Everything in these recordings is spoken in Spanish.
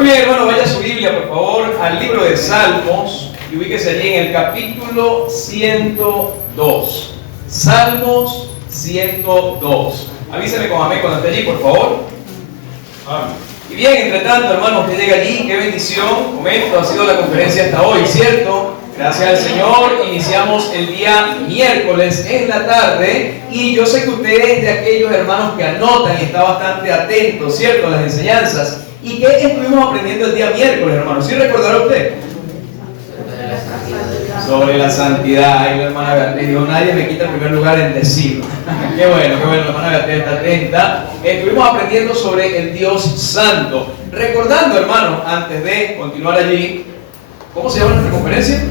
Muy bien, hermano, vaya a su Biblia, por favor, al libro de Salmos y ubíquese allí en el capítulo 102. Salmos 102. Avíseme con amén cuando esté allí, por favor. Amén. Y bien, entre tanto, hermano, usted llega allí, qué bendición. Momento, ha sido la conferencia hasta hoy, ¿cierto? Gracias al Señor, iniciamos el día miércoles en la tarde y yo sé que usted es de aquellos hermanos que anotan y está bastante atento, ¿cierto?, a las enseñanzas. ¿Y qué estuvimos aprendiendo el día miércoles, hermano? ¿Sí recordará usted? Sobre la santidad. Ahí la hermana Beatriz dijo, nadie me quita el primer lugar en decirlo. Qué bueno, la hermana Beatriz está atenta. Estuvimos aprendiendo sobre el Dios Santo. Recordando, hermano, antes de continuar allí, ¿cómo se llama nuestra conferencia?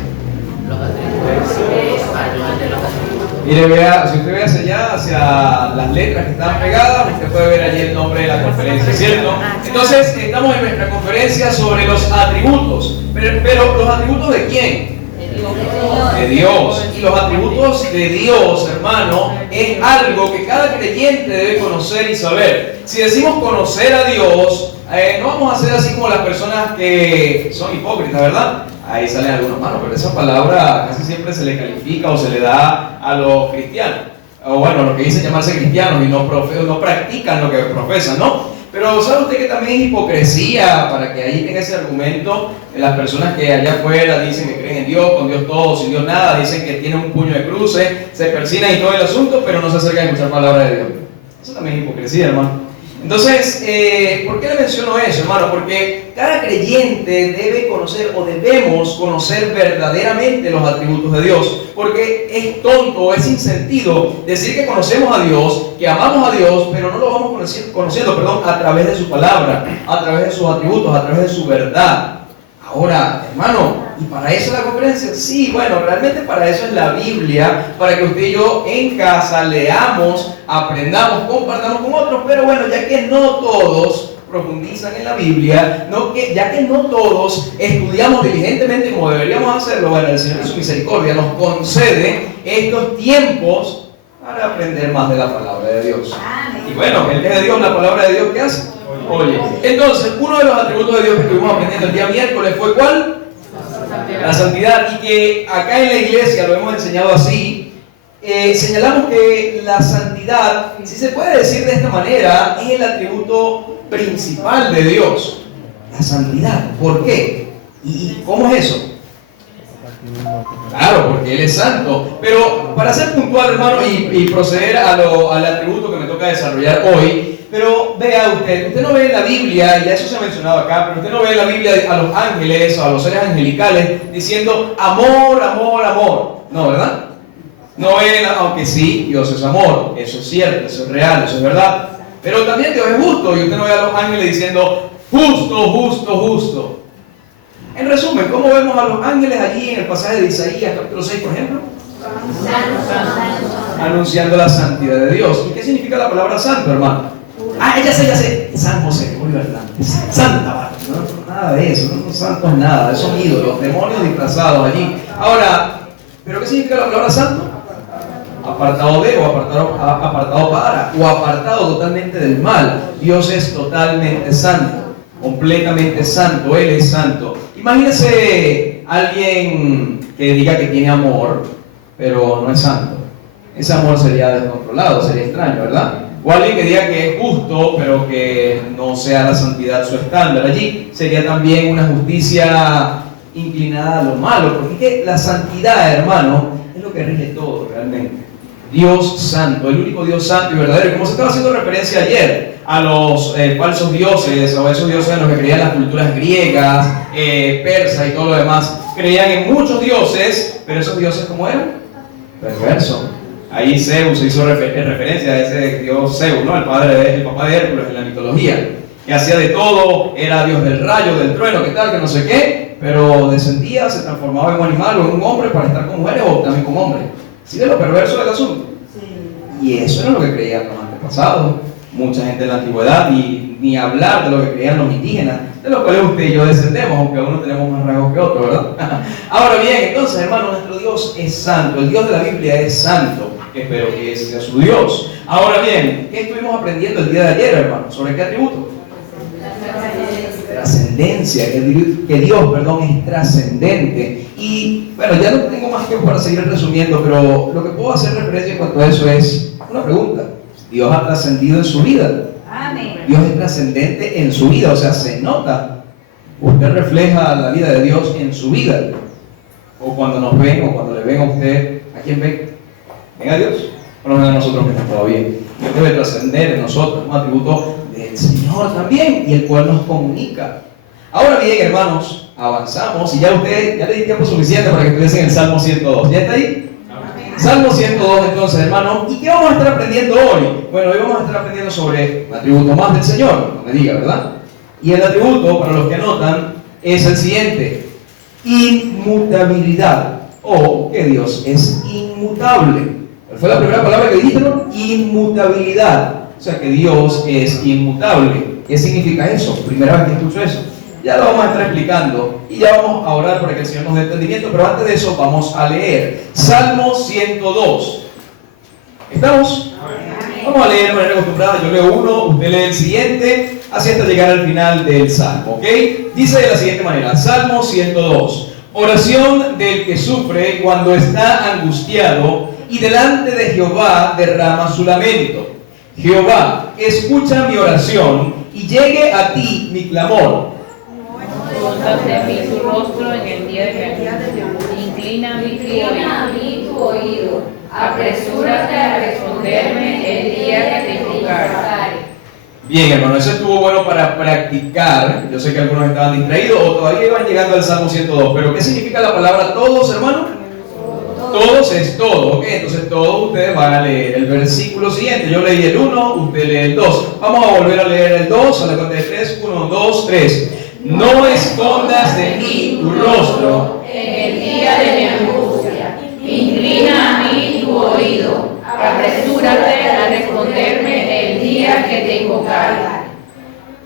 Mire, vea, si usted ve hacia allá, hacia las letras que están pegadas, usted puede ver allí el nombre de la conferencia, ¿cierto? Entonces, estamos en nuestra conferencia sobre los atributos. Pero ¿los atributos de quién? De Dios. Y los atributos de Dios, hermano, es algo que cada creyente debe conocer y saber. Si decimos conocer a Dios, no vamos a ser así como las personas que son hipócritas, ¿verdad? Ahí salen algunos, manos, pero esa palabra casi siempre se le califica o se le da a los cristianos. O bueno, los que dicen llamarse cristianos y no practican lo que profesan, ¿no? Pero ¿sabe usted que también es hipocresía para que ahí tenga ese argumento de las personas que allá afuera dicen que creen en Dios, con Dios todo, sin Dios nada, dicen que tienen un puño de cruces, se persignan y todo el asunto, pero no se acercan a escuchar palabra de Dios? Eso también es hipocresía, hermano. Entonces, ¿por qué le menciono eso, hermano? Porque cada creyente debe conocer o debemos conocer verdaderamente los atributos de Dios. Porque es tonto, es sin sentido decir que conocemos a Dios, que amamos a Dios, pero no lo vamos conociendo, a través de su palabra, a través de sus atributos, a través de su verdad. Ahora, hermano, ¿y para eso la conferencia? Sí, bueno, realmente para eso es la Biblia, para que usted y yo en casa leamos, aprendamos, compartamos con otros, pero bueno, ya que no todos profundizan en la Biblia, ya que no todos estudiamos diligentemente como deberíamos hacerlo, bueno, el Señor en su misericordia nos concede estos tiempos para aprender más de la palabra de Dios. Y bueno, el que es de Dios, la palabra de Dios, ¿qué hace? Oye, entonces, uno de los atributos de Dios que estuvimos aprendiendo el día miércoles fue ¿cuál? La santidad. Y que acá en la iglesia lo hemos enseñado así. Señalamos que la santidad, si se puede decir de esta manera, es el atributo principal de Dios. La santidad. ¿Por qué? ¿Y cómo es eso? Claro, porque Él es santo. Pero para ser puntual, hermano, y proceder al atributo que me toca desarrollar hoy, pero vea usted no ve en la Biblia, y eso se ha mencionado acá, pero usted no ve en la Biblia a los ángeles o a los seres angelicales diciendo amor, amor, amor. No, ¿verdad? No ven, aunque sí, Dios es amor, eso es cierto, eso es real, eso es verdad. Pero también Dios es justo, y usted no ve a los ángeles diciendo justo, justo, justo. En resumen, ¿cómo vemos a los ángeles allí en el pasaje de Isaías, capítulo 6, por ejemplo? Anunciando la santidad de Dios. ¿Y qué significa la palabra santo, hermano? Ya sé. San José, muy verdad. Santa, no, nada de eso, no santos nada, son ídolos, demonios disfrazados allí. Ahora, ¿pero qué significa la palabra santo? Apartado de, o apartado para, o apartado totalmente del mal. Dios es totalmente santo, completamente santo, Él es santo. Imagínese alguien que diga que tiene amor, pero no es santo. Ese amor sería descontrolado, sería extraño, ¿verdad? O alguien que diga que es justo, pero que no sea la santidad su estándar. Allí sería también una justicia inclinada a lo malo, porque es que la santidad, hermano, es lo que rige todo realmente. Dios santo, el único Dios santo y verdadero. Como se estaba haciendo referencia ayer a los falsos dioses, o esos dioses en los que creían las culturas griegas, persas y todo lo demás, creían en muchos dioses, pero esos dioses, ¿cómo eran? Perversos. Ahí Zeus se hizo referencia a ese dios Zeus, ¿no? El papá de Hércules en la mitología, que hacía de todo, era dios del rayo, del trueno, que tal, que no sé qué, pero descendía, se transformaba en un animal o en un hombre para estar con mujeres o también con hombres. ¿Sí ve lo perverso del asunto? Sí. Y eso era lo que creían los antepasados, mucha gente en la antigüedad, y ni hablar de lo que creían los indígenas, de los cuales usted y yo descendemos, aunque unos tenemos más rasgos que otros, ¿verdad? Ahora bien, entonces, hermano, nuestro Dios es santo, el Dios de la Biblia es santo. Espero que ese sea su Dios. Ahora bien, ¿qué estuvimos aprendiendo el día de ayer, hermano? ¿Sobre qué atributo? trascendencia, que Dios, perdón, es trascendente. Y bueno, ya no tengo más tiempo para seguir resumiendo, pero lo que puedo hacer referencia en cuanto a eso es una pregunta. ¿Dios ha trascendido en su vida? Amén. Dios es trascendente en su vida, o sea, se nota. Usted refleja la vida de Dios en su vida. O cuando nos ven, o cuando le ven a usted, ¿a quién ven? ¿Ven a Dios? O nos ven a nosotros que estamos todavía. Dios debe trascender en nosotros, un atributo del Señor también, y el cual nos comunica. Ahora bien, hermanos, avanzamos, y ya le di tiempo suficiente para que estuviesen en el Salmo 102. ¿Ya está ahí? Amén. Salmo 102, entonces, hermano. ¿Y qué vamos a estar aprendiendo hoy? Bueno, hoy vamos a estar aprendiendo sobre un atributo más del Señor, no me diga, ¿verdad? Y el atributo, para los que anotan, es el siguiente: inmutabilidad, o que Dios es inmutable. ¿Cuál fue la primera palabra que dijiste, no? Inmutabilidad. O sea, que Dios es inmutable. ¿Qué significa eso? Primera vez que escucho eso. Ya lo vamos a estar explicando y ya vamos a orar para que el Señor nos dé entendimiento, pero antes de eso vamos a leer Salmo 102. ¿Estamos? Vamos a leer de manera acostumbrada. Yo leo uno, usted lee el siguiente, así hasta llegar al final del Salmo, ¿ok? Dice de la siguiente manera, Salmo 102. Oración del que sufre cuando está angustiado y delante de Jehová derrama su lamento. Jehová, escucha mi oración y llegue a ti mi clamor. Escondas de mí tu rostro en el día de mi angustia. Inclina a mí tu oído. Apresúrate a responderme el día que te invocare. Bien, hermano, eso estuvo bueno para practicar. Yo sé que algunos estaban distraídos o todavía iban llegando al Salmo 102. Pero ¿qué significa la palabra todos, hermano? Todos es todo, ¿ok? Entonces todos ustedes van a leer el versículo siguiente. Yo leí el 1, usted lee el 2. Vamos a volver a leer el 2, a la cuenta de 3. 1, 2, 3. No escondas de mí tu rostro En el día de mi angustia. Inclina a mí tu oído. Apresúrate a responderme el día que te invocare.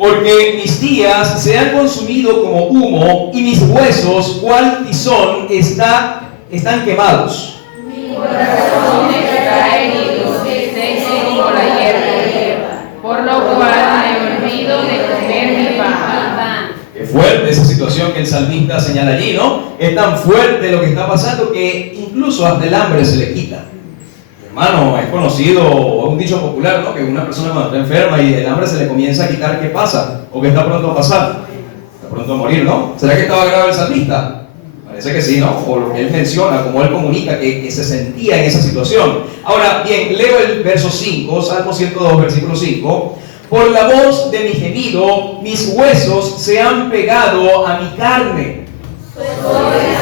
porque mis días se han consumido como humo y mis huesos, cual tizón, están quemados. Mi corazón está herido, seco como la hierba, por lo cual me olvido de comer mi pan. Qué fuerte esa situación que el salmista señala allí, ¿no? Es tan fuerte lo que está pasando que incluso hasta el hambre se le quita. Hermano, es conocido, un dicho popular, ¿no? Que una persona cuando está enferma y el hambre se le comienza a quitar, ¿qué pasa? O que está pronto a pasar. Está pronto a morir, ¿no? ¿Será que estaba grave el salmista? Parece que sí, ¿no? O lo que él menciona, como él comunica que se sentía en esa situación. Ahora, bien, leo el verso 5, Salmo 102, versículo 5. Por la voz de mi gemido, mis huesos se han pegado a mi carne. Soy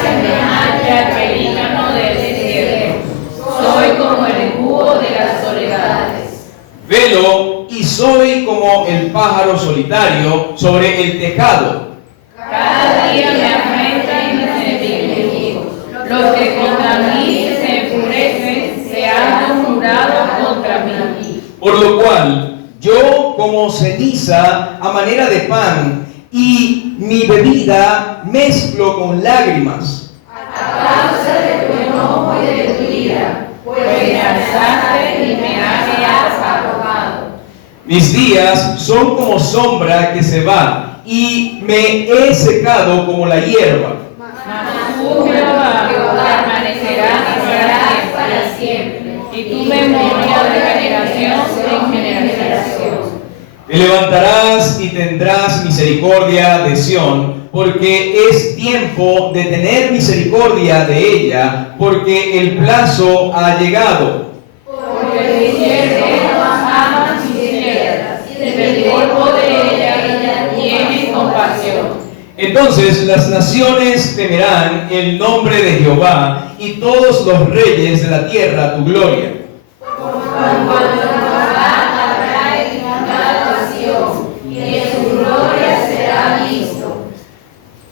semejante al pelícano del desierto. Soy como el búho de las soledades. Velo y soy como el pájaro solitario sobre el tejado. Cada día me afrentan mis enemigos. Los que contra mí se enfurecen se han murmurado contra mí. Por lo cual, yo como ceniza a manera de pan y mi bebida mezclo con lágrimas. A causa de tu enojo y de tu ira, pues me alzaste y me has arrojado. Mis días son como sombra que se va y me he secado como la hierba. Mas tú, Jehová, permanecerás para siempre, y tu memoria de generación en generación. Te levantarás y tendrás misericordia de Sión, porque es tiempo de tener misericordia de ella, porque el plazo ha llegado. Porque mis siervos aman mis siervas, y del polvo de ella tienen compasión. Entonces las naciones temerán el nombre de Jehová, y todos los reyes de la tierra tu gloria. Cuando Jehová habrá edificado a Sión, y en su gloria será visto.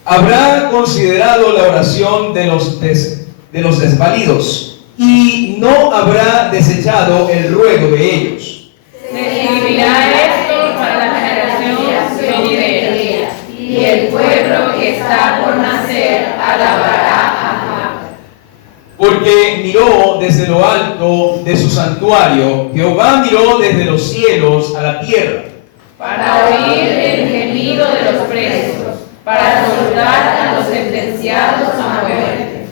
Habrá considerado la oración de los desvalidos, y no habrá desechado el ruego de ellos. Se escribirá esto para la generación venidera, y el pueblo que está por nacer alabará a Jehová. Porque miró desde lo alto de su santuario, Jehová miró desde los cielos a la tierra. Para oír el gemido debido de los presos, para soltar a los sentenciados a muerte,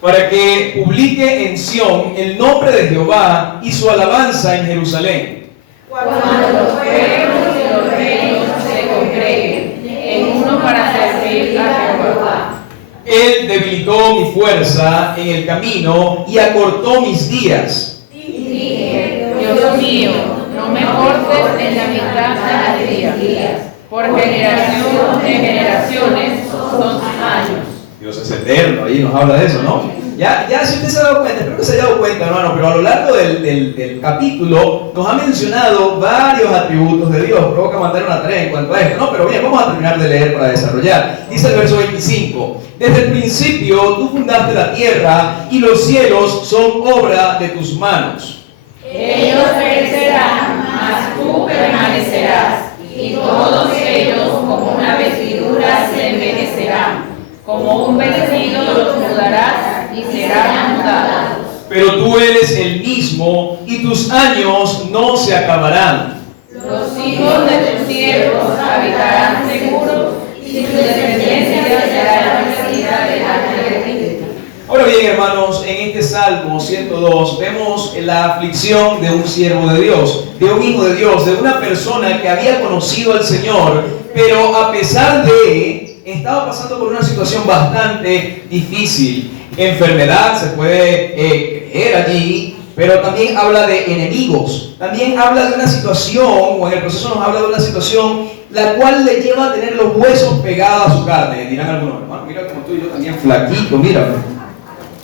para que publique en Sión el nombre de Jehová y su alabanza en Jerusalén. cuando los pueblos y los reinos se congreguen en uno para servir a Jehová. Él debilitó mi fuerza en el camino y acortó mis días. Dije, Dios mío, no me cortes en la mitad de mis días, por generación de generaciones son tus años. Dios es eterno, ahí nos habla de eso, ¿no? Ya si usted se ha dado cuenta, espero que se haya dado cuenta, hermano, pero a lo largo del capítulo nos ha mencionado varios atributos de Dios. Provoca mandar una tarea en cuanto a esto, ¿no? Pero bien, vamos a terminar de leer para desarrollar. Dice el verso 25: desde el principio tú fundaste la tierra y los cielos son obra de tus manos. Ellos perecerán, mas tú permanecerás, y todos ellos como una vestidura se envejecerán, como un vestido los mudarás y serán mudados. Pero tú eres el mismo y tus años no se acabarán. Los hijos de tus siervos habitarán seguros y tu descendencia será enriquecida delante de ti. Ahora bien, hermanos, en este Salmo 102 vemos la aflicción de un siervo de Dios, de un hijo de Dios, de una persona que había conocido al Señor, pero a pesar de estaba pasando por una situación bastante difícil. Enfermedad se puede creer allí, pero también habla de enemigos. También habla de una situación, o en el proceso nos habla de una situación la cual le lleva a tener los huesos pegados a su carne. Dirán algunos, hermano, mira como tú y yo también flaquito, mira.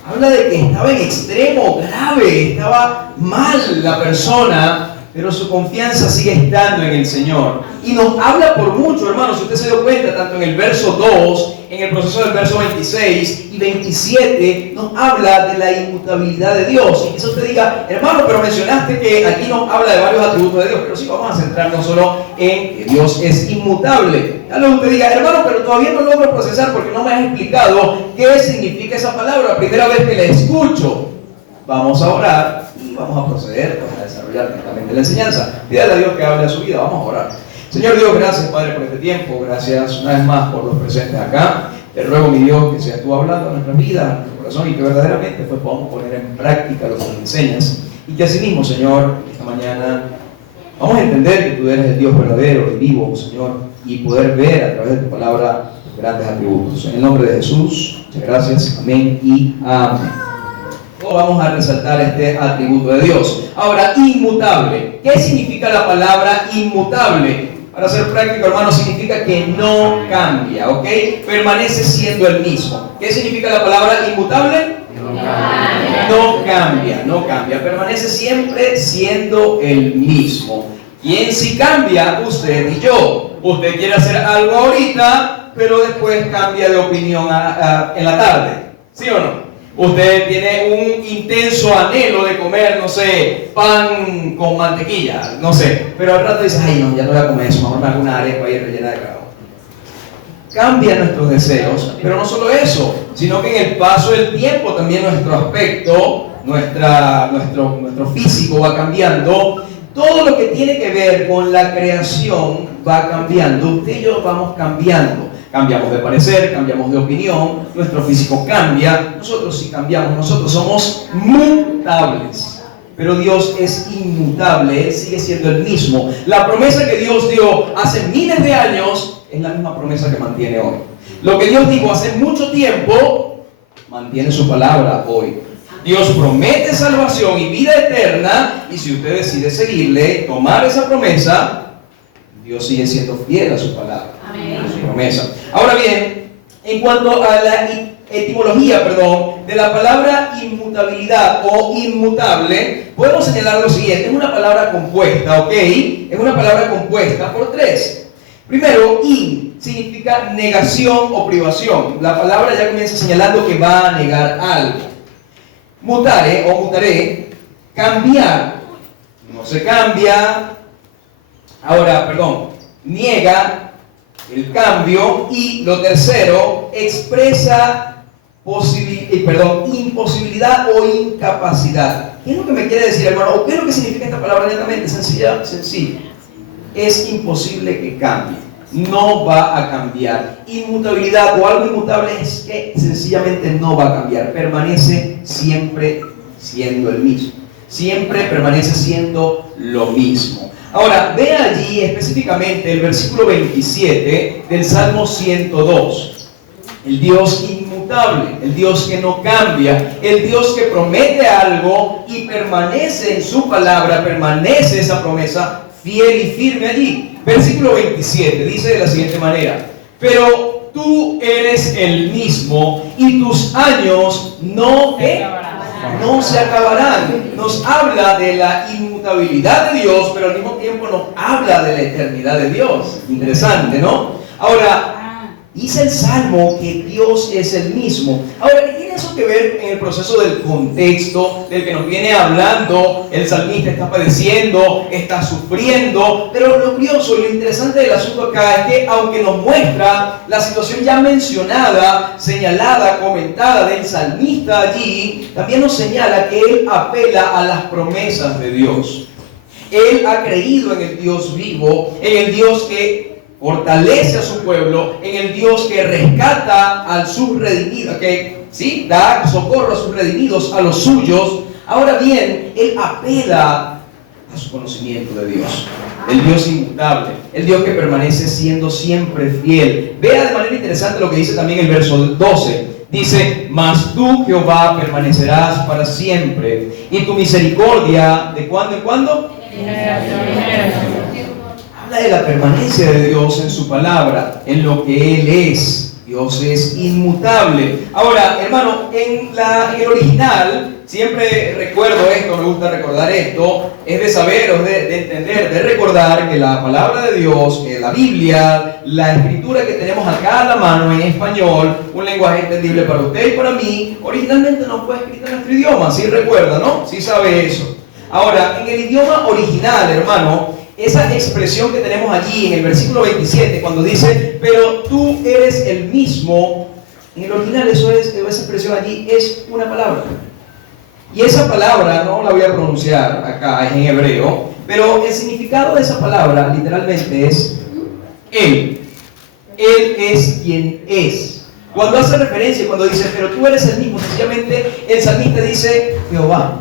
Habla de que estaba en extremo, grave, estaba mal la persona, pero su confianza sigue estando en el Señor. Y nos habla por mucho, hermanos, si usted se dio cuenta, tanto en el verso 2, en el proceso del verso 26 y 27, nos habla de la inmutabilidad de Dios. Y quizás usted diga, hermano, pero mencionaste que aquí nos habla de varios atributos de Dios, pero sí vamos a centrarnos solo en que Dios es inmutable. Tal vez usted diga, hermano, pero todavía no logro procesar porque no me has explicado qué significa esa palabra. Primera vez que la escucho. Vamos a orar y vamos a proceder a desarrollar lentamente la enseñanza. Pídale a Dios que hable a su vida. Vamos a orar. Señor Dios, gracias, Padre, por este tiempo. Gracias una vez más por los presentes acá. Te ruego, mi Dios, que seas tú hablando a nuestra vida, a nuestro corazón, y que verdaderamente pues, podamos poner en práctica lo que nos enseñas. Y que asimismo, Señor, esta mañana vamos a entender que tú eres el Dios verdadero y vivo, Señor, y poder ver a través de tu palabra tus grandes atributos. En el nombre de Jesús, muchas gracias. Amén y amén. Vamos a resaltar este atributo de Dios. Ahora, inmutable. ¿Qué significa la palabra inmutable? Para ser práctico, hermano, significa que no cambia, ¿ok? Permanece siendo el mismo. ¿Qué significa la palabra inmutable? No cambia, no cambia. Permanece siempre siendo el mismo. ¿Quién sí cambia? Usted y yo. Usted quiere hacer algo ahorita, pero después cambia de opinión en la tarde. ¿Sí o no? Usted tiene un intenso anhelo de comer, no sé, pan con mantequilla, no sé. Pero al rato dice, ay no, ya no voy a comer eso, mejor me hago una arepa ahí rellena de cacao. Cambia nuestros deseos, pero no solo eso, sino que en el paso del tiempo también nuestro aspecto, nuestro físico va cambiando. Todo lo que tiene que ver con la creación va cambiando. Usted y yo vamos cambiando. Cambiamos de parecer, cambiamos de opinión, nuestro físico cambia, nosotros sí cambiamos, nosotros somos mutables. Pero Dios es inmutable, Él sigue siendo el mismo. La promesa que Dios dio hace miles de años es la misma promesa que mantiene hoy. Lo que Dios dijo hace mucho tiempo, mantiene su palabra hoy. Dios promete salvación y vida eterna, y si usted decide seguirle, tomar esa promesa, Dios sigue siendo fiel a su palabra. Su promesa. Ahora bien, en cuanto a la etimología, de la palabra inmutabilidad o inmutable, podemos señalar lo siguiente: es una palabra compuesta, ¿ok? Es una palabra compuesta por tres. Primero, in significa negación o privación. La palabra ya comienza señalando que va a negar algo. Mutare o mutaré, cambiar. No se cambia. Ahora, niega el cambio. Y lo tercero, expresa imposibilidad o incapacidad. ¿Qué es lo que me quiere decir, hermano? ¿O qué es lo que significa esta palabra netamente? Sencillo. Es imposible que cambie. no va a cambiar. Inmutabilidad o algo inmutable es que sencillamente no va a cambiar, permanece siempre siendo el mismo, siempre permanece siendo lo mismo. Ahora, ve allí específicamente el versículo 27 del Salmo 102. El Dios inmutable, el Dios que no cambia, el Dios que promete algo y permanece en su palabra, permanece esa promesa fiel y firme allí. Versículo 27 dice de la siguiente manera: pero tú eres el mismo y tus años no se acabarán. Nos habla de la inmutabilidad de Dios, pero al mismo tiempo nos habla de la eternidad de Dios. Interesante, ¿no? Ahora, dice el Salmo que Dios es el mismo. Ahora, ¿qué tiene eso que ver en el proceso del contexto del que nos viene hablando? El salmista está padeciendo, está sufriendo, pero lo curioso y lo interesante del asunto acá es que aunque nos muestra la situación ya mencionada, señalada, comentada del salmista allí, también nos señala que él apela a las promesas de Dios. Él ha creído en el Dios vivo, en el Dios que fortalece a su pueblo, en el Dios que rescata a sus redimidos, que ¿sí? da socorro a sus redimidos, a los suyos. Ahora bien, él apela a su conocimiento de Dios, el Dios inmutable, el Dios que permanece siendo siempre fiel. Vea de manera interesante lo que dice también el verso 12. Dice: mas tú, Jehová, permanecerás para siempre, y tu misericordia, ¿de cuándo en cuándo? De la permanencia de Dios en su palabra, en lo que Él es. Dios es inmutable. Ahora, hermano, en el original, siempre recuerdo esto, me gusta recordar esto, es de saber, o de entender, de recordar que la palabra de Dios, que la Biblia, la escritura que tenemos acá a la mano en español, un lenguaje entendible para usted y para mí, originalmente no fue escrita en nuestro idioma, ¿sí recuerda, no? ¿Sí sabe eso? Ahora, en el idioma original, hermano, esa expresión que tenemos allí en el versículo 27, cuando dice: pero tú eres el mismo, en el original esa expresión allí es una palabra. Y esa palabra, no la voy a pronunciar acá, es en hebreo, pero el significado de esa palabra literalmente es Él. Él es quien es. Cuando hace referencia, cuando dice: pero tú eres el mismo, sencillamente el salmista dice Jehová.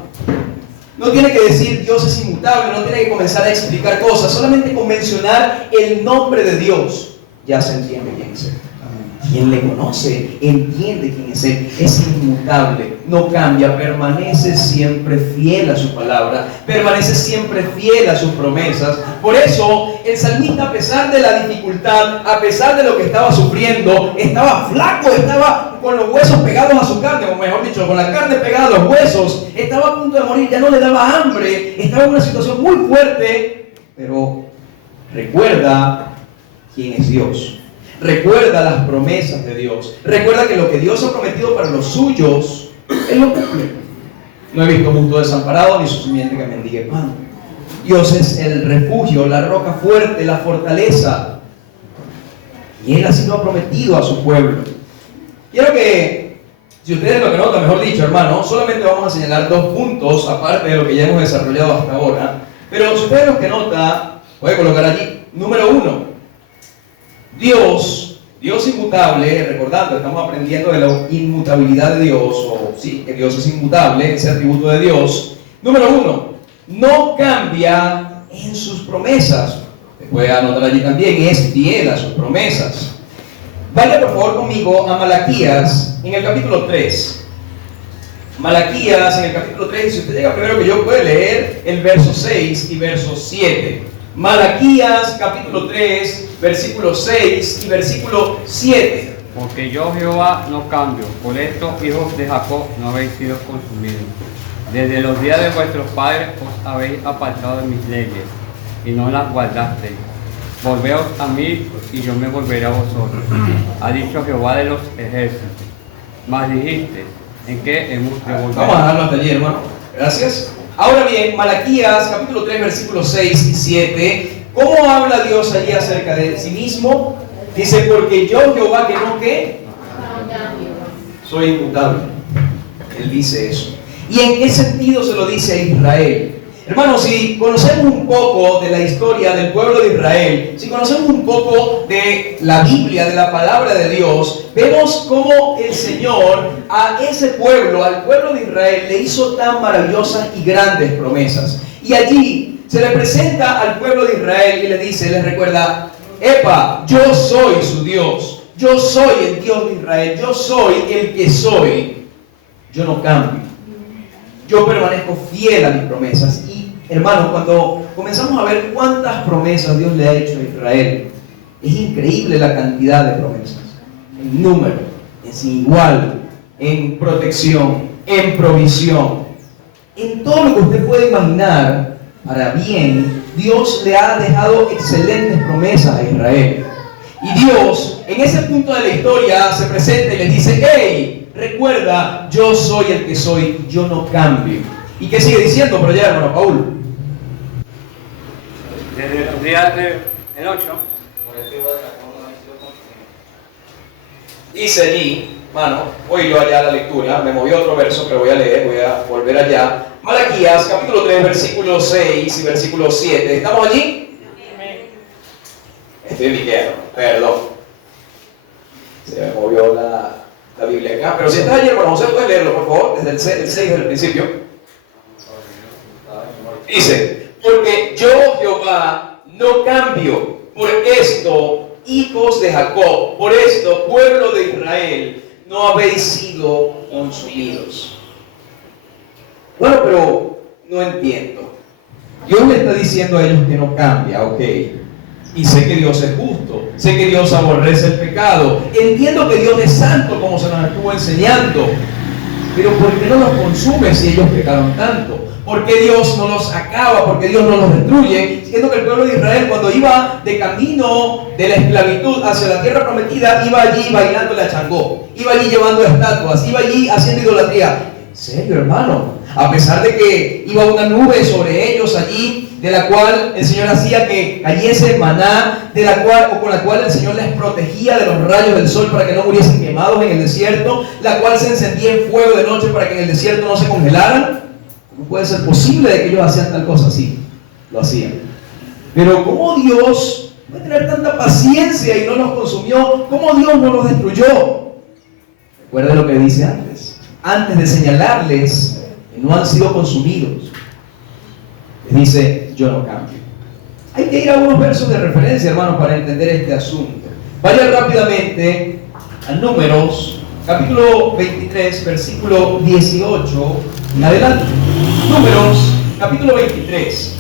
No tiene que decir Dios es inmutable, no tiene que comenzar a explicar cosas, solamente con mencionar el nombre de Dios ya se entiende quién es Él. Quien le conoce entiende quién es Él. Es inmutable, no cambia, permanece siempre fiel a su palabra, permanece siempre fiel a sus promesas. Por eso el salmista, a pesar de la dificultad, a pesar de lo que estaba sufriendo, estaba flaco, estaba con los huesos pegados a su carne, o mejor dicho, con la carne pegada a los huesos, estaba a punto de morir, ya no le daba hambre, estaba en una situación muy fuerte, pero recuerda quién es Dios. Recuerda las promesas de Dios. Recuerda que lo que Dios ha prometido para los suyos, Él lo cumple. No he visto justo desamparado ni su simiente que mendigue pan. Dios es el refugio, la roca fuerte, la fortaleza. Y Él así lo ha prometido a su pueblo. Quiero que, si ustedes lo que notan, mejor dicho, hermano, solamente vamos a señalar 2 puntos, aparte de lo que ya hemos desarrollado hasta ahora. Pero si ustedes lo que notan, voy a colocar allí, número 1. Dios inmutable, recordando, estamos aprendiendo de la inmutabilidad de Dios, o sí, que Dios es inmutable, ese atributo de Dios. Número 1, no cambia en sus promesas. Se puede anotar allí también, es fiel a sus promesas. Vaya por favor conmigo a Malaquías, en el capítulo 3. Malaquías, en el capítulo 3, y si usted llega primero que yo, puede leer el verso 6 y verso 7. Malaquías, capítulo 3, versículo 6 y versículo 7. Porque yo, Jehová, no cambio, por esto, hijos de Jacob, no habéis sido consumidos. Desde los días de vuestros padres os habéis apartado de mis leyes, y no las guardasteis. Volveos a mí, y yo me volveré a vosotros, ha dicho Jehová de los ejércitos. Mas dijiste, ¿en qué hemos de volver? Vamos a dejarlo hasta allí, hermano. Gracias. Ahora bien, Malaquías, capítulo 3, versículos 6 y 7. ¿Cómo habla Dios allí acerca de sí mismo? Dice: porque yo, Jehová, que no, ¿qué? Soy inmutable. Él dice eso. ¿Y en qué sentido se lo dice a Israel? Hermanos, si conocemos un poco de la historia del pueblo de Israel, si conocemos un poco de la Biblia, de la palabra de Dios, vemos cómo el Señor a ese pueblo, al pueblo de Israel, le hizo tan maravillosas y grandes promesas. Y allí se le presenta al pueblo de Israel y le dice, les recuerda, epa, yo soy su Dios, yo soy el Dios de Israel, yo soy el que soy, yo no cambio, yo permanezco fiel a mis promesas. Y hermanos, cuando comenzamos a ver cuántas promesas Dios le ha hecho a Israel, es increíble la cantidad de promesas, en número, en sin igual, en protección, en provisión, en todo lo que usted puede imaginar. Para bien, Dios le ha dejado excelentes promesas a Israel. Y Dios, en ese punto de la historia, se presenta y les dice, hey, recuerda, yo soy el que soy, yo no cambio. ¿Y qué sigue diciendo por allá, hermano Paul? Desde los días del 8, dice allí, hermano, voy yo allá a la lectura, me moví a otro verso, pero voy a leer, voy a volver allá. Malaquías, capítulo 3, versículo 6 y versículo 7. ¿Estamos allí? Estoy en Miqueas, perdón. Se me movió la Biblia acá. Pero si está allí, hermano José, puede leerlo, por favor, desde el 6 del principio. Dice, porque yo, Jehová, no cambio. Por esto, hijos de Jacob, por esto, pueblo de Israel, no habéis sido consumidos. Bueno, pero no entiendo. Dios le está diciendo a ellos que no cambia, ok. Y sé que Dios es justo, sé que Dios aborrece el pecado, entiendo que Dios es santo como se nos estuvo enseñando, pero ¿por qué no los consume si ellos pecaron tanto? ¿Por qué Dios no los acaba? ¿Por qué Dios no los destruye? Siendo que el pueblo de Israel, cuando iba de camino de la esclavitud hacia la tierra prometida, iba allí bailando la changó, iba allí llevando estatuas, iba allí haciendo idolatría. ¿En serio, hermano? A pesar de que iba una nube sobre ellos allí, de la cual el Señor hacía que cayese maná, con la cual el Señor les protegía de los rayos del sol para que no muriesen quemados en el desierto, la cual se encendía en fuego de noche para que en el desierto no se congelaran. ¿Cómo puede ser posible de que ellos hacían tal cosa así? Lo hacían. Pero ¿cómo Dios puede tener tanta paciencia y no los consumió? ¿Cómo Dios no los destruyó? Recuerda lo que dice antes de señalarles que no han sido consumidos. Les dice, yo no cambio. Hay que ir a unos versos de referencia, hermanos, para entender este asunto. Vaya rápidamente a Números, capítulo 23, versículo 18 en adelante. Números, capítulo 23.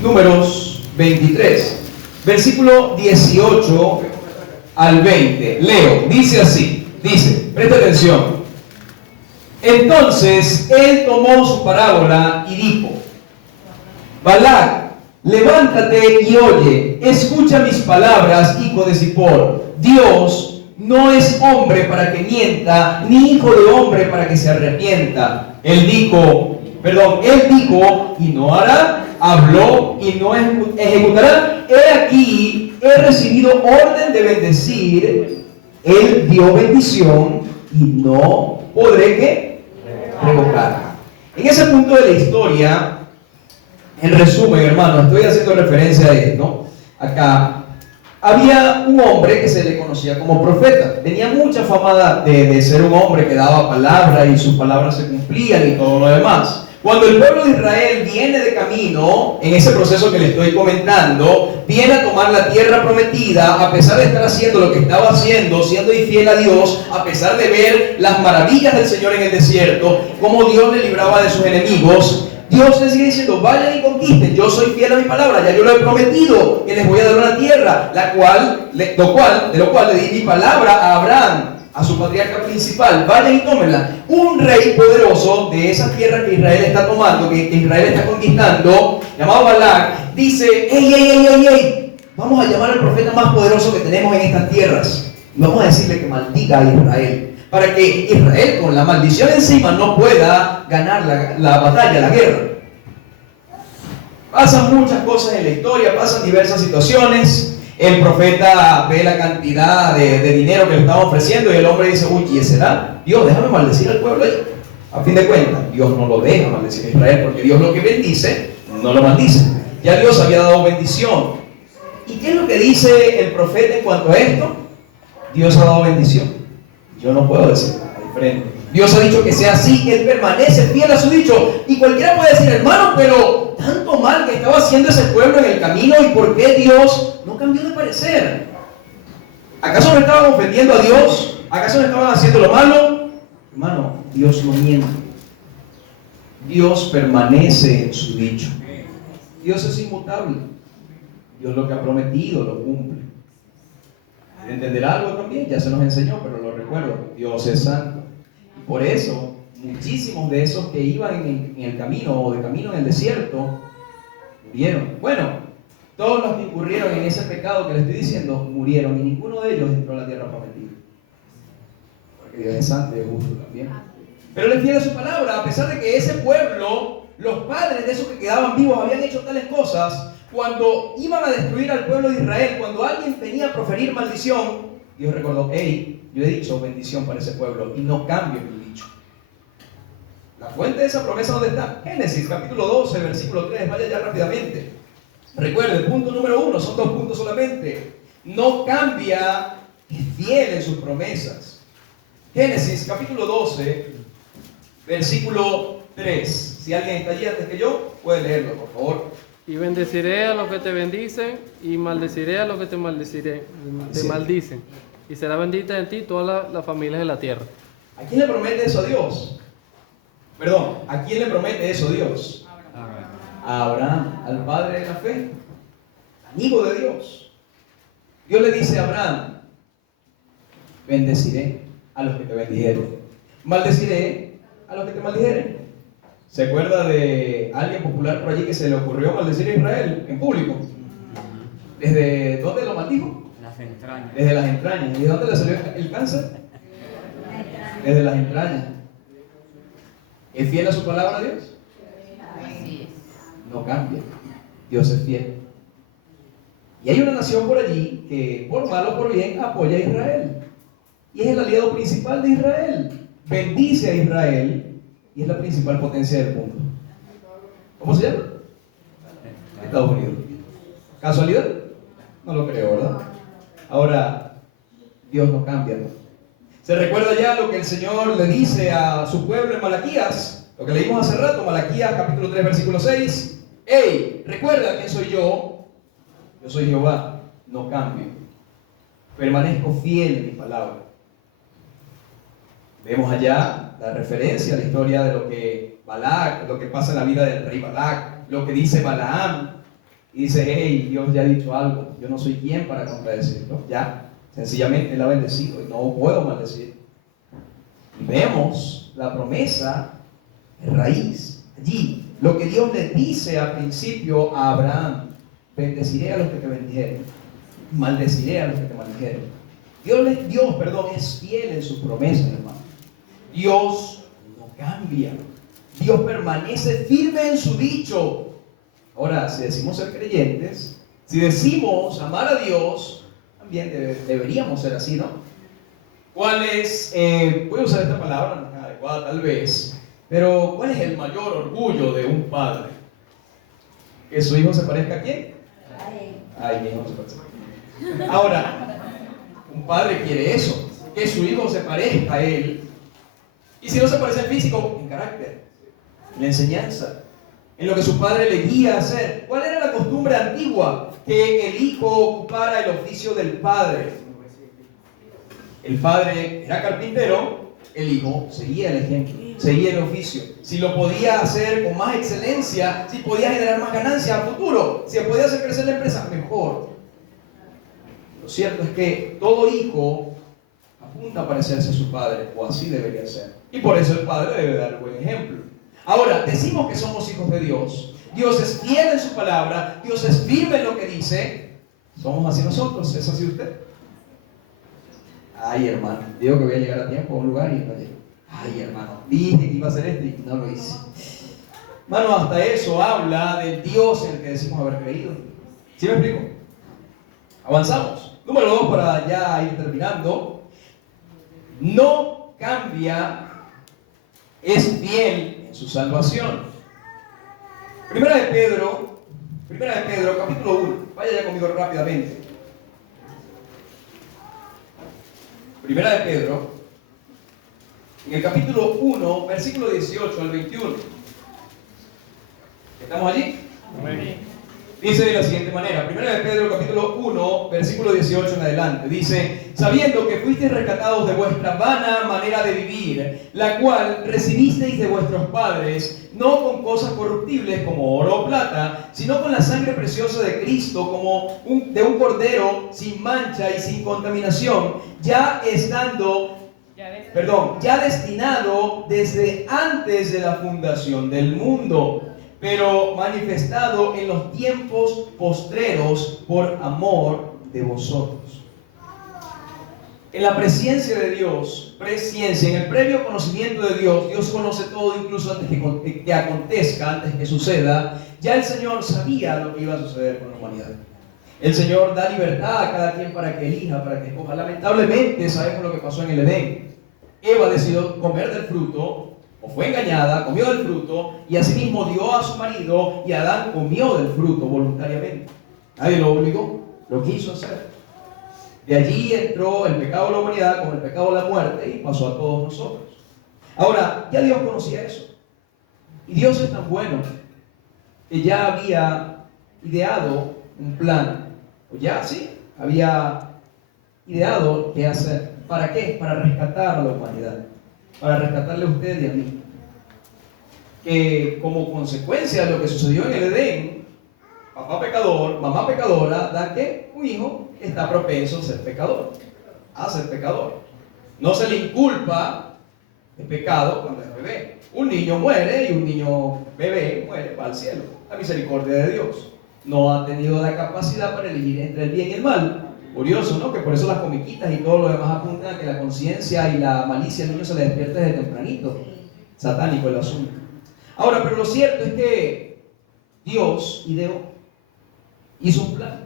Números 23, versículo 18 al 20. Leo, dice así, presta atención. Entonces él tomó su parábola y dijo, Balac, levántate y oye, escucha mis palabras, hijo de Zippor. Dios no es hombre para que mienta, ni hijo de hombre para que se arrepienta. Él dijo y no hará, habló y no ejecutará. He aquí, he recibido orden de bendecir. Él dio bendición y no podré ¿qué? Revocar. En ese punto de la historia, en resumen, hermano, estoy haciendo referencia a esto. Acá había un hombre que se le conocía como profeta. Tenía mucha fama de ser un hombre que daba palabra y sus palabras se cumplían y todo lo demás. Cuando el pueblo de Israel viene de camino, en ese proceso que le estoy comentando, viene a tomar la tierra prometida, a pesar de estar haciendo lo que estaba haciendo, siendo infiel a Dios, a pesar de ver las maravillas del Señor en el desierto, cómo Dios le libraba de sus enemigos, Dios le sigue diciendo, vayan y conquisten, yo soy fiel a mi palabra, ya yo lo he prometido, que les voy a dar una tierra, de lo cual le di mi palabra a Abraham, a su patriarca principal, vayan y tómenla. Un rey poderoso de esa tierra que Israel está tomando, que Israel está conquistando, llamado Balac, dice, ey, vamos a llamar al profeta más poderoso que tenemos en estas tierras, y vamos a decirle que maldiga a Israel, para que Israel con la maldición encima no pueda ganar la batalla, la guerra. Pasan muchas cosas en la historia, pasan diversas situaciones. El profeta ve la cantidad de dinero que le estaban ofreciendo y el hombre dice, uy, ¿quién será? Dios, déjame maldecir al pueblo ahí. A fin de cuentas, Dios no lo deja maldecir a Israel, porque Dios lo que bendice, no lo maldice. Ya Dios había dado bendición. ¿Y qué es lo que dice el profeta en cuanto a esto? Dios ha dado bendición. Yo no puedo decir nada diferente. Dios ha dicho que sea así, Él permanece fiel a su dicho. Y cualquiera puede decir, hermano, pero tanto mal que estaba haciendo ese pueblo en el camino, ¿y por qué Dios no cambió de parecer? ¿Acaso no estaban ofendiendo a Dios? ¿Acaso no estaban haciendo lo malo? Hermano, Dios no miente. Dios permanece en su dicho. Dios es inmutable. Dios lo que ha prometido lo cumple. ¿Entender algo también? Ya se nos enseñó, pero lo recuerdo. Dios es santo. Y por eso, muchísimos de esos que iban en el camino o de camino en el desierto, murieron. Bueno, todos los que incurrieron en ese pecado que les estoy diciendo, murieron. Y ninguno de ellos entró a la tierra prometida. Porque Dios es santo y es justo también. Pero les fiel a su palabra, a pesar de que ese pueblo, los padres de esos que quedaban vivos, habían hecho tales cosas. Cuando iban a destruir al pueblo de Israel, cuando alguien venía a proferir maldición, Dios recordó, hey, yo he dicho bendición para ese pueblo y no cambio mi dicho. La fuente de esa promesa, ¿dónde está? Génesis, capítulo 12, versículo 3, vaya ya rápidamente. Recuerde, punto número 1, son 2 puntos solamente. No cambia, es fiel en sus promesas. Génesis, capítulo 12, versículo 3. Si alguien está allí antes que yo, puede leerlo, por favor. Y bendeciré a los que te bendicen, y maldeciré a los que te maldicen. Y será bendita en ti todas las familias de la tierra. ¿A quién le promete eso Dios? Perdón, ¿a quién le promete eso Dios? A Abraham, al padre de la fe, amigo de Dios. Dios le dice a Abraham, bendeciré a los que te bendijeren, maldeciré a los que te maldijeren. ¿Se acuerda de alguien popular por allí que se le ocurrió maldecir a Israel en público? ¿Desde dónde lo maldijo? Las entrañas. Desde las entrañas. ¿Y de dónde le salió el cáncer? Desde las entrañas. ¿Es fiel a su palabra Dios? No cambia. Dios es fiel. Y hay una nación por allí que, por mal o por bien, apoya a Israel. Y es el aliado principal de Israel. Bendice a Israel. Y es la principal potencia del mundo. ¿Cómo se llama? Estados Unidos. ¿Casualidad? No lo creo, ¿verdad? Ahora, Dios no cambia, ¿no? ¿Se recuerda ya lo que el Señor le dice a su pueblo en Malaquías? Lo que leímos hace rato, Malaquías capítulo 3, versículo 6. ¡Hey! Recuerda quién soy yo. Yo soy Jehová, no cambio. Permanezco fiel en mi palabra. Vemos allá la referencia a la historia de lo que Balac, lo que pasa en la vida del rey Balac, lo que dice Balaam. Y dice, hey, Dios ya ha dicho algo, yo no soy quien para contradecirlo. Ya, sencillamente Él ha bendecido y no puedo maldecir. Y vemos la promesa de raíz allí. Lo que Dios le dice al principio a Abraham, bendeciré a los que te bendijeren, maldeciré a los que te maldijeren. Dios, es fiel en sus promesas, hermano. Dios no cambia. Dios permanece firme en su dicho. Ahora, si decimos ser creyentes, si decimos amar a Dios, también deberíamos ser así, ¿no? ¿Cuál es, voy a usar esta palabra, no es adecuada tal vez, pero cuál es el mayor orgullo de un padre? ¿Que su hijo se parezca a quién? Ay, mi hijo se parece. Ahora, un padre quiere eso, que su hijo se parezca a él. Y si no se parece en físico, en carácter, en la enseñanza, en lo que su padre le guía a hacer. ¿Cuál era la costumbre antigua? Que el hijo ocupara el oficio del padre. El padre era carpintero, el hijo seguía el ejemplo, seguía el oficio. Si lo podía hacer con más excelencia, si podía generar más ganancias a futuro, si podía hacer crecer la empresa, mejor. Lo cierto es que todo hijo apunta a parecerse a su padre, o así debería ser. Y por eso el padre debe dar el buen ejemplo. Ahora, decimos que somos hijos de Dios. Dios es fiel en su palabra. Dios es firme en lo que dice. Somos así nosotros. ¿Es así usted? Ay, hermano. Digo que voy a llegar a tiempo a un lugar y no llego. Ay, hermano. Dije que iba a hacer esto y no lo hice. Hermano, hasta eso habla del Dios en el que decimos haber creído. ¿Sí me explico? Avanzamos. Número 2, para ya ir terminando. No cambia es fiel en su salvación. Primera de Pedro, capítulo 1. Vaya ya conmigo rápidamente. Primera de Pedro, en el capítulo 1, versículo 18 al 21. ¿Estamos allí? Amén. Dice de la siguiente manera, Primera de Pedro, capítulo 1, versículo 18 en adelante. Dice, sabiendo que fuisteis rescatados de vuestra vana manera de vivir, la cual recibisteis de vuestros padres, no con cosas corruptibles como oro o plata, sino con la sangre preciosa de Cristo, como de un cordero sin mancha y sin contaminación, ya destinado desde antes de la fundación del mundo, pero manifestado en los tiempos postreros por amor de vosotros. En la presencia de Dios, en el previo conocimiento de Dios, Dios conoce todo incluso antes que acontezca, antes que suceda. Ya el Señor sabía lo que iba a suceder con la humanidad. El Señor da libertad a cada quien para que elija, para que escoja. Lamentablemente sabemos lo que pasó en el Edén. Eva decidió comer del fruto, o fue engañada, comió del fruto, y asimismo dio a su marido, y Adán comió del fruto voluntariamente. Nadie lo obligó, lo quiso hacer. De allí entró el pecado de la humanidad con el pecado de la muerte y pasó a todos nosotros. Ahora, ya Dios conocía eso. Y Dios es tan bueno que ya había ideado un plan, o ya sí, había ideado qué hacer. ¿Para qué? Para rescatar a la humanidad. Para rescatarle a usted y a mí. Que como consecuencia de lo que sucedió en el Edén, papá pecador, mamá pecadora, da que un hijo que está propenso a ser pecador, No se le inculpa el pecado cuando es bebé. Un niño muere y un niño bebé muere, va al cielo. La misericordia de Dios. No ha tenido la capacidad para elegir entre el bien y el mal. Curioso, ¿no? Que por eso las comiquitas y todo lo demás apuntan a que la conciencia y la malicia del niño se le despierta desde tempranito. Satánico el asunto. Ahora, pero lo cierto es que Dios hizo un plan.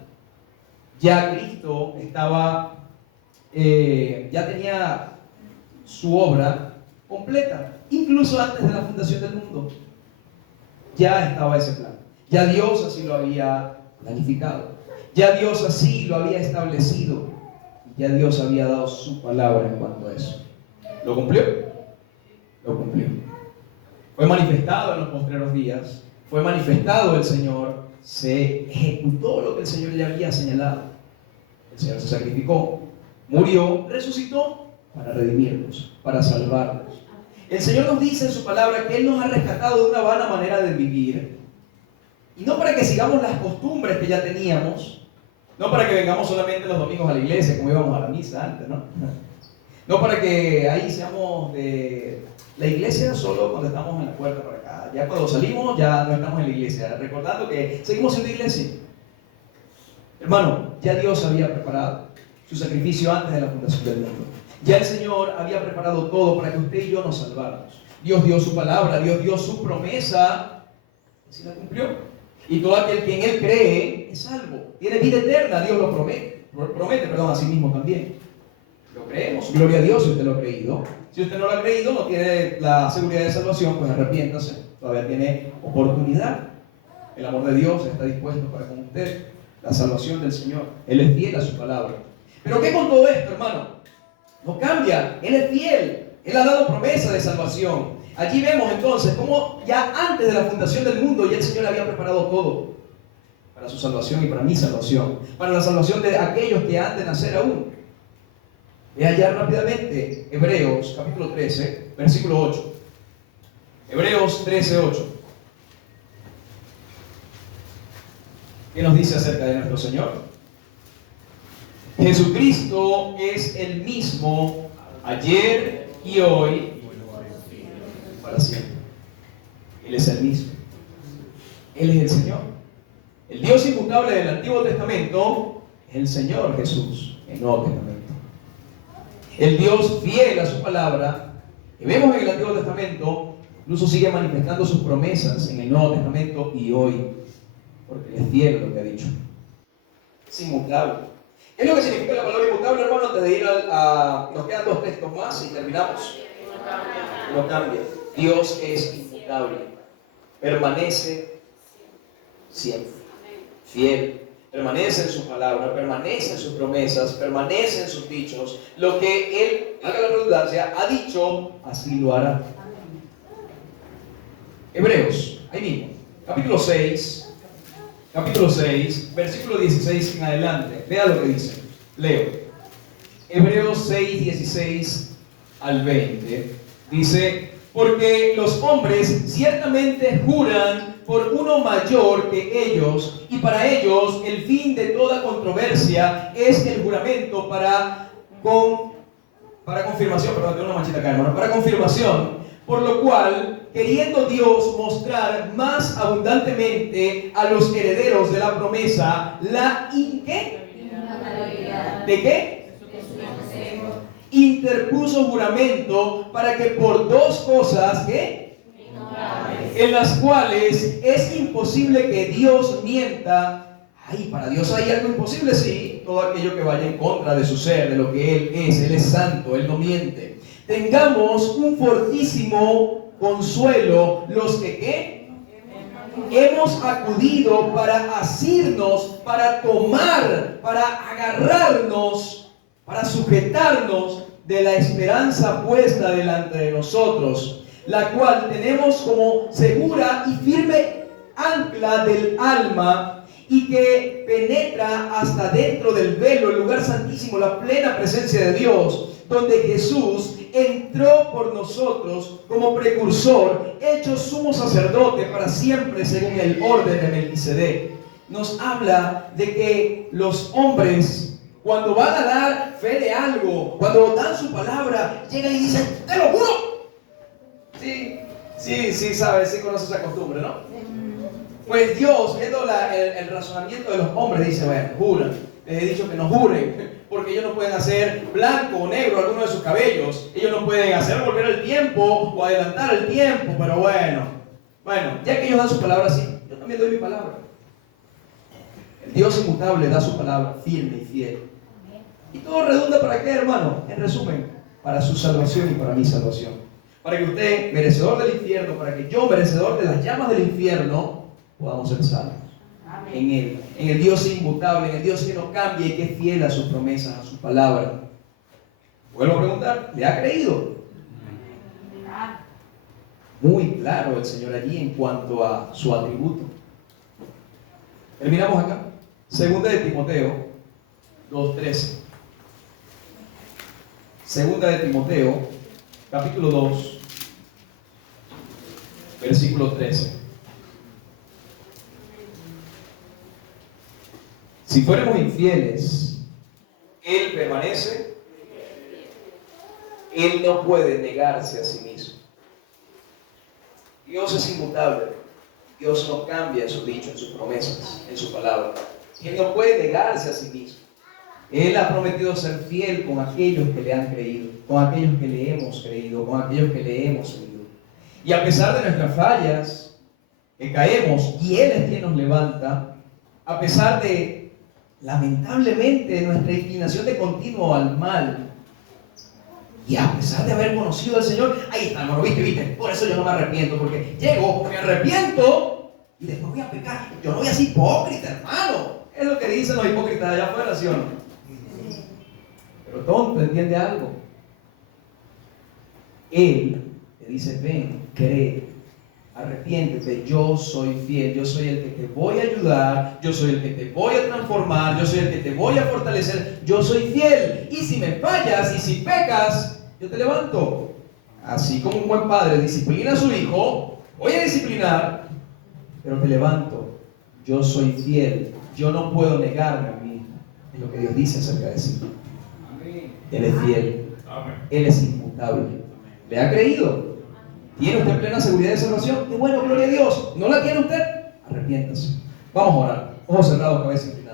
Ya Cristo ya tenía su obra completa, incluso antes de la fundación del mundo. Ya estaba ese plan. Ya Dios así lo había planificado. Ya Dios así lo había establecido. Ya Dios había dado su palabra en cuanto a eso. ¿Lo cumplió? Lo cumplió. Fue manifestado en los postreros días. Fue manifestado el Señor. Se ejecutó lo que el Señor ya había señalado. El Señor se sacrificó, murió, resucitó para redimirnos, para salvarnos. El Señor nos dice en su palabra que Él nos ha rescatado de una vana manera de vivir. Y no para que sigamos las costumbres que ya teníamos. No para que vengamos solamente los domingos a la iglesia, como íbamos a la misa antes, ¿no? No para que ahí seamos de la iglesia solo cuando estamos en la puerta por acá. Ya cuando salimos, ya no estamos en la iglesia. Recordando que seguimos siendo iglesia. Hermano, ya Dios había preparado su sacrificio antes de la fundación del mundo. Ya el Señor había preparado todo para que usted y yo nos salváramos. Dios dio su palabra, Dios dio su promesa, y así la cumplió. Y todo aquel que en Él cree es salvo. Tiene vida eterna, Dios lo promete, a sí mismo también. Lo creemos, gloria a Dios si usted lo ha creído. Si usted no lo ha creído, no tiene la seguridad de salvación, pues arrepiéntase, todavía tiene oportunidad. El amor de Dios está dispuesto para con usted, la salvación del Señor. Él es fiel a su palabra. Pero ¿qué con todo esto, hermano? No cambia, Él es fiel, Él ha dado promesa de salvación. Allí vemos entonces cómo ya antes de la fundación del mundo ya el Señor había preparado todo para su salvación y para mi salvación, para la salvación de aquellos que han de nacer aún. Vea ya rápidamente Hebreos capítulo 13, versículo 8. Hebreos 13, 8. ¿Qué nos dice acerca de nuestro Señor? Jesucristo es el mismo ayer y hoy para siempre. Él es el mismo. Él es el Señor. El Dios inmutable del Antiguo Testamento es el Señor Jesús en el Nuevo Testamento. El Dios fiel a su palabra, que vemos en el Antiguo Testamento, incluso sigue manifestando sus promesas en el Nuevo Testamento y hoy, porque Él es fiel a lo que ha dicho. Es inmutable. ¿Qué es lo que significa la palabra inmutable, hermano? Antes de ir nos quedan 2 textos más y terminamos. No cambia. Dios es inmutable, permanece siempre, fiel, permanece en su palabra, permanece en sus promesas, permanece en sus dichos. Lo que Él, haga la redundancia, ha dicho, así lo hará. Hebreos, ahí mismo, capítulo 6, versículo 16 en adelante. Vea lo que dice. Leo. Hebreos 6, 16 al 20. Dice: porque los hombres ciertamente juran por uno mayor que ellos, y para ellos el fin de toda controversia es el juramento para confirmación, perdón, tengo una manchita acá, hermano, para confirmación, por lo cual, queriendo Dios mostrar más abundantemente a los herederos de la promesa ¿de qué? Interpuso juramento para que por dos cosas, ¿qué? En las cuales es imposible que Dios mienta. Ay, para Dios hay algo imposible, sí. Todo aquello que vaya en contra de su ser, de lo que Él es santo, Él no miente. Tengamos un fortísimo consuelo los que, ¿qué? Hemos acudido para asirnos, para tomar, para agarrarnos, para sujetarnos de la esperanza puesta delante de nosotros, la cual tenemos como segura y firme ancla del alma, y que penetra hasta dentro del velo, el lugar santísimo, la plena presencia de Dios, donde Jesús entró por nosotros como precursor, hecho sumo sacerdote para siempre según el orden de Melquisedec. Nos habla de que los hombres, cuando van a dar fe de algo, cuando dan su palabra, llegan y dicen: ¡te lo juro! Sí, sabes, sí conoces esa costumbre, ¿no? Pues Dios, viendo el razonamiento de los hombres, dice: bueno, juran. Les he dicho que no juren, porque ellos no pueden hacer blanco o negro alguno de sus cabellos. Ellos no pueden hacer volver el tiempo o adelantar el tiempo, pero bueno, ya que ellos dan su palabra, sí, yo también doy mi palabra. El Dios inmutable da su palabra firme y fiel. ¿Y todo redunda para qué, hermano? En resumen, para su salvación y para mi salvación. Para que usted, merecedor del infierno, para que yo, merecedor de las llamas del infierno, podamos ser salvos. En Él, en el Dios inmutable, en el Dios que no cambia y que es fiel a sus promesas, a su palabra. Vuelvo a preguntar, ¿le ha creído? Muy claro el Señor allí en cuanto a su atributo. Terminamos acá. Segunda de Timoteo 2:13. Segunda de Timoteo, capítulo 2, versículo 13. Si fuéramos infieles, Él permanece. Él no puede negarse a sí mismo. Dios es inmutable. Dios no cambia en sus dichos, en sus promesas, en su palabra. Él no puede negarse a sí mismo. Él ha prometido ser fiel con aquellos que le han creído, con aquellos que le hemos creído, con aquellos que le hemos seguido. Y a pesar de nuestras fallas, que caemos, y Él es quien nos levanta, a pesar de, lamentablemente, nuestra inclinación de continuo al mal, y a pesar de haber conocido al Señor, ahí está, hermano, viste, por eso yo no me arrepiento, porque llego, me arrepiento, y después voy a pecar. Yo no voy a ser hipócrita, hermano. Es lo que dicen los hipócritas allá afuera, ¿sí o no? Pero tonto, entiende algo. Él te dice: ven, cree, arrepiéntete, yo soy fiel, yo soy el que te voy a ayudar, yo soy el que te voy a transformar, yo soy el que te voy a fortalecer, yo soy fiel. Y si me fallas y si pecas, yo te levanto. Así como un buen padre disciplina a su hijo, voy a disciplinar, pero te levanto. Yo soy fiel, yo no puedo negarme a mí. Es lo que Dios dice acerca de sí. Él es fiel, Él es inmutable. ¿Le ha creído? ¿Tiene usted plena seguridad de salvación? ¡Qué bueno, gloria a Dios! ¿No la tiene usted? Arrepiéntase. Vamos a orar. Ojos cerrados, cabeza inclinada.